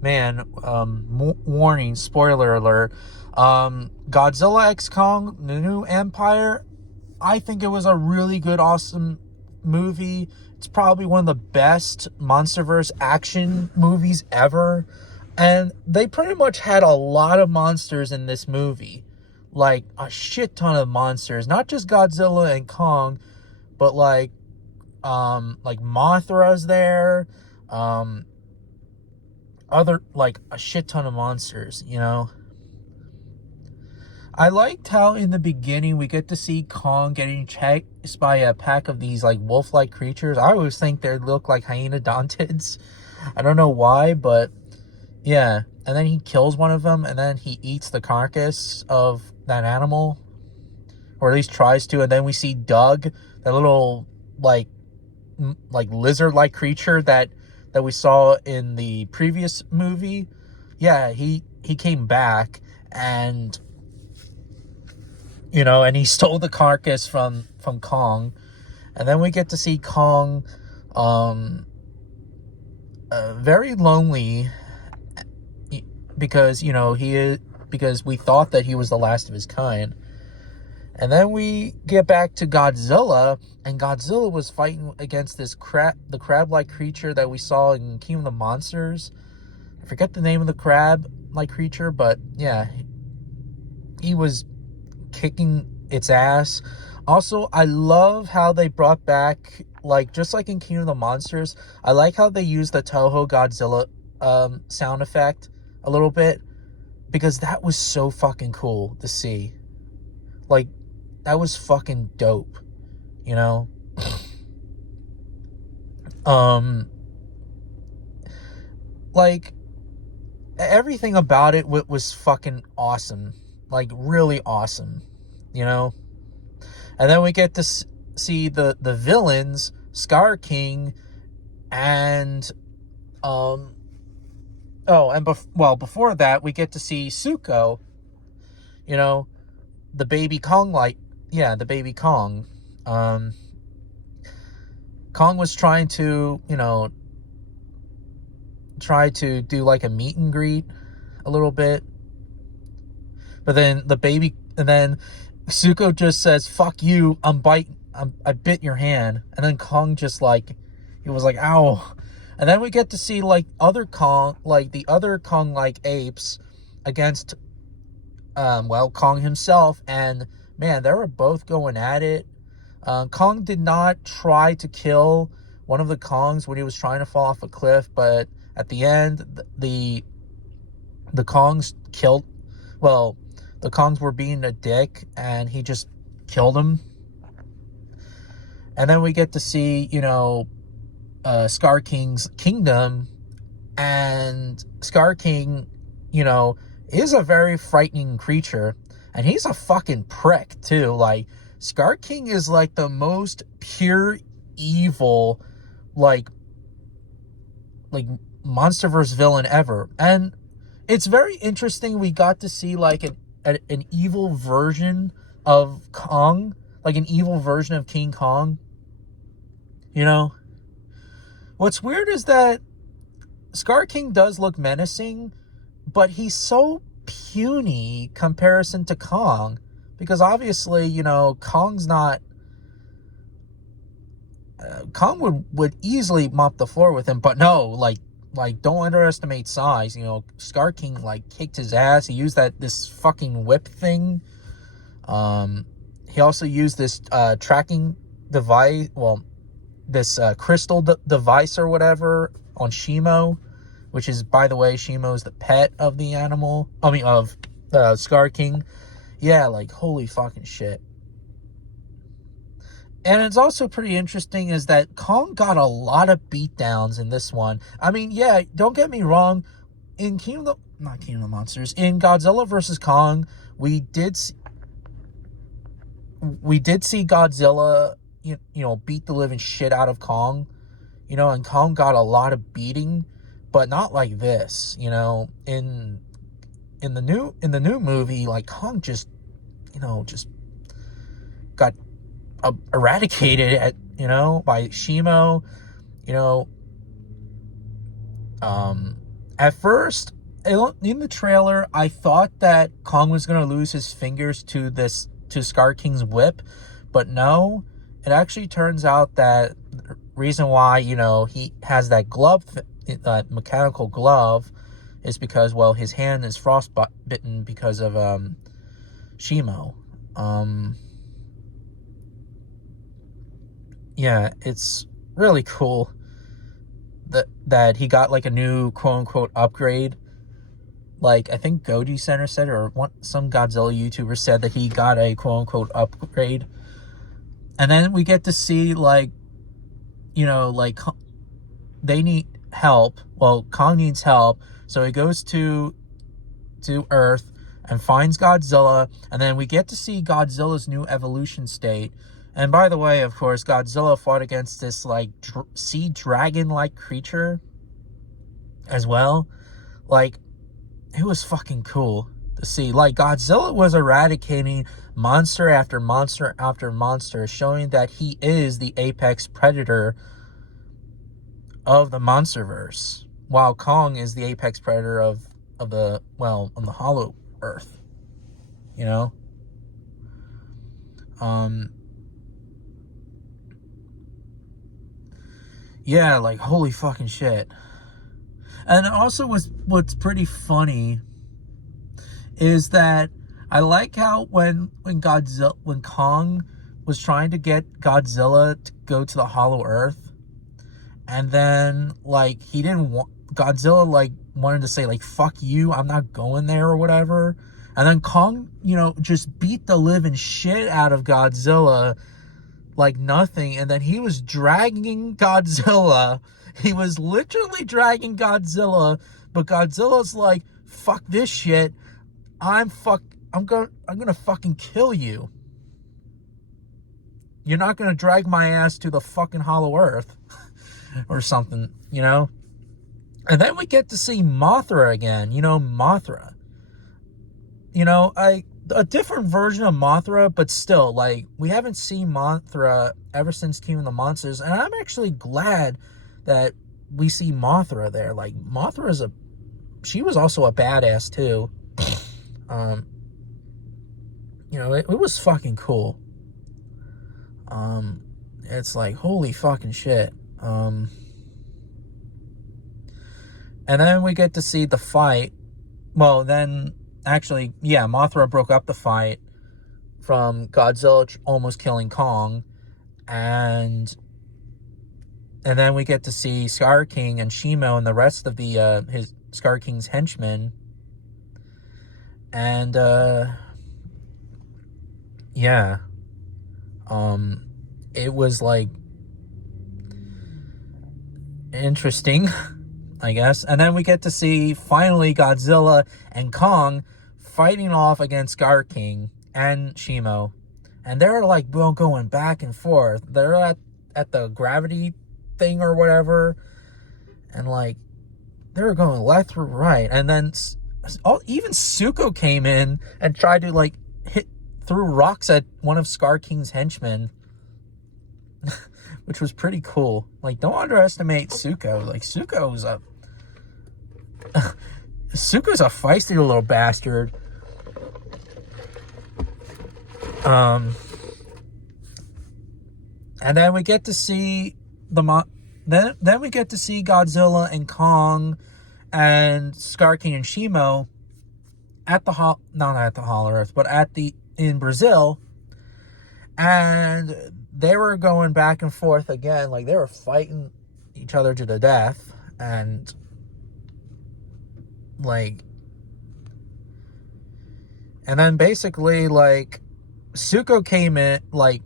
Man, warning, spoiler alert. Godzilla X Kong, the new Empire, I think it was a really good, awesome movie. It's probably one of the best MonsterVerse action movies ever. And they pretty much had a lot of monsters in this movie. Like, a shit ton of monsters. Not just Godzilla and Kong, but like Mothra's there. Um, other, like, a shit ton of monsters, you know? I liked how in the beginning we get to see Kong getting chased by a pack of these like wolf-like creatures. I always think they look like hyenodontids. I don't know why, but yeah. And then he kills one of them, and then he eats the carcass of that animal, or at least tries to. And then we see Doug, that little like lizard-like creature that we saw in the previous movie. Yeah, he came back, and and he stole the carcass from Kong. And then we get to see Kong very lonely, because because we thought that he was the last of his kind. And then we get back to Godzilla, and Godzilla was fighting against the crab-like creature that we saw in Kingdom of the Monsters. I forget the name of the crab-like creature, but yeah, he was kicking its ass. Also, I love how they brought back, like, just like in King of the Monsters, I like how they used the Toho Godzilla sound effect a little bit, because that was so fucking cool to see. Like, that was fucking dope, you know? Like, everything about it was fucking awesome. Like, really awesome, you know? And then we get to see the villains, Scar King, and before that we get to see Suko, the baby Kong, the baby Kong. Kong was trying to do like a meet and greet a little bit, but then Suko just says, "Fuck you, I bit your hand." And then Kong just he was like, "Ow." And then we get to see the other Kong apes against Kong himself, and man, they were both going at it. Kong did not try to kill one of the Kongs when he was trying to fall off a cliff, but at the end, the Kongs killed. The Kongs were being a dick, and he just killed them. And then we get to see, Scar King's kingdom, and Scar King, is a very frightening creature, and he's a fucking prick too. Like, Scar King is like the most pure evil, like MonsterVerse villain ever. And it's very interesting, we got to see an evil version of Kong, like an evil version of King Kong. What's weird is that Scar King does look menacing, but he's so puny comparison to Kong, because obviously, Kong's not. Kong would easily mop the floor with him, but no, don't underestimate size. Scar King kicked his ass. He used this fucking whip thing. He also used this tracking device. Well, this crystal device or whatever on Shimo, which is, by the way, Shimo's the pet of the animal. Of Scar King. Yeah, holy fucking shit. And it's also pretty interesting is that Kong got a lot of beatdowns in this one. Yeah, don't get me wrong. In not Kingdom of the Monsters, in Godzilla vs. Kong, we did see Godzilla, beat the living shit out of Kong, and Kong got a lot of beating, but not like this. In the new movie, Kong just got eradicated by Shimo, At first, in the trailer, I thought that Kong was going to lose his fingers to Scar King's whip, but no. It actually turns out that the reason why, he has that glove, that mechanical glove, is because, well, his hand is frostbitten because of Shimo. Yeah, it's really cool that he got like a new quote unquote upgrade. Like, I think Goji Center said, or some Godzilla YouTuber said that he got a quote unquote upgrade. And then we get to see, like, like, they need help. Well, Kong needs help. So he goes to Earth and finds Godzilla. And then we get to see Godzilla's new evolution state. And by the way, of course, Godzilla fought against this, like, sea dragon-like creature as well. Like, it was fucking cool to see. Like, Godzilla was eradicating monster after monster after monster, showing that he is the apex predator of the monsterverse, while Kong is the apex predator of the, well, on the Hollow Earth. Yeah, like, holy fucking shit. And also, what's pretty funny is that I like how when Kong was trying to get Godzilla to go to the Hollow Earth, and then, like, he didn't want Godzilla, like, wanted to say, like, fuck you, I'm not going there or whatever. And then Kong, just beat the living shit out of Godzilla like nothing. And then he was dragging Godzilla. He was literally dragging Godzilla, but Godzilla's like, fuck this shit. I'm gonna fucking kill you. You're not gonna drag my ass to the fucking Hollow Earth or something, And then we get to see Mothra again, Mothra. A different version of Mothra, but still, like, we haven't seen Mothra ever since King of the Monsters, and I'm actually glad that we see Mothra there. Like, Mothra she was also a badass too. It was fucking cool. It's like, holy fucking shit. And then we get to see the fight. Well, then, actually, yeah, Mothra broke up the fight from Godzilla almost killing Kong. And then we get to see Scar King and Shimo and the rest of his Scar King's henchmen. And, yeah. It was, like, interesting, I guess. And then we get to see, finally, Godzilla and Kong fighting off against Scar King and Shimo. And they're, like, going back and forth. They're at the gravity thing or whatever. And, like, they were going left or right. And then even Suko came in and tried to, like, threw rocks at one of Scar King's henchmen. Which was pretty cool. Like, don't underestimate Suko. Like, Suko's a feisty little bastard. And then we get to see then we get to see Godzilla and Kong and Scar King and Shimo at the not at the Hollow Earth, but in Brazil. And they were going back and forth again. Like, they were fighting each other to the death. And, like, and then basically, like, Suko came in, like,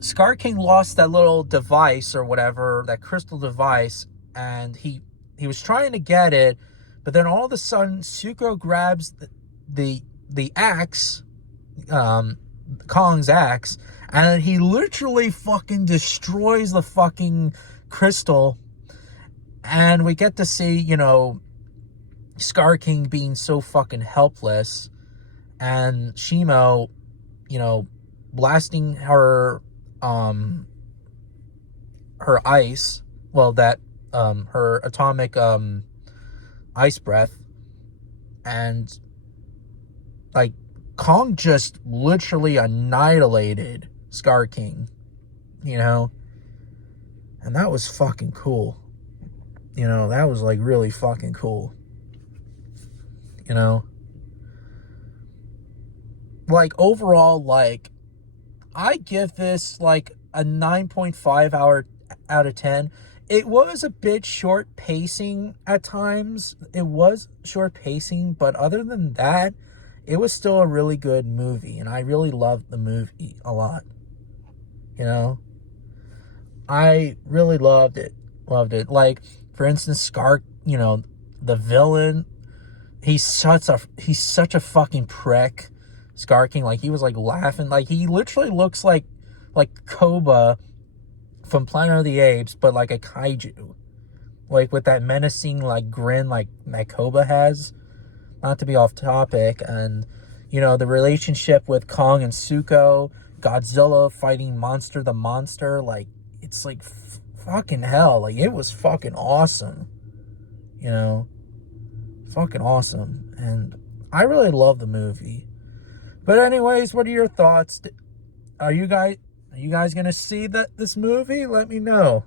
Scar King lost that little device or whatever, that crystal device, and he was trying to get it, but then all of a sudden Suko grabs the axe, Kong's axe, and he literally fucking destroys the fucking crystal. And we get to see, Scar King being so fucking helpless, and Shimo, blasting her ice, well, that her atomic ice breath, and like Kong just literally annihilated Scar King, you know, and that was fucking cool. You know, that was like really fucking cool. You know, like overall, like I give this like a 9.5 out of 10. It was a bit short pacing at times. It was short pacing, but other than that, it was still a really good movie, and I really loved the movie a lot. You know, I really loved it. Loved it. Like, for instance, Scar, you know, the villain, he's such a fucking prick. Scar King, like, he was like laughing, like he literally looks like Koba from Planet of the Apes, but like a kaiju, like with that menacing like grin like Koba has. Not to be off topic, and you know, the relationship with Kong and Suko, Godzilla fighting Monster the Monster, like it's like fucking hell, like it was fucking awesome, you know, fucking awesome, and I really love the movie. But anyways, what are your thoughts? Are you guys gonna see this movie? Let me know.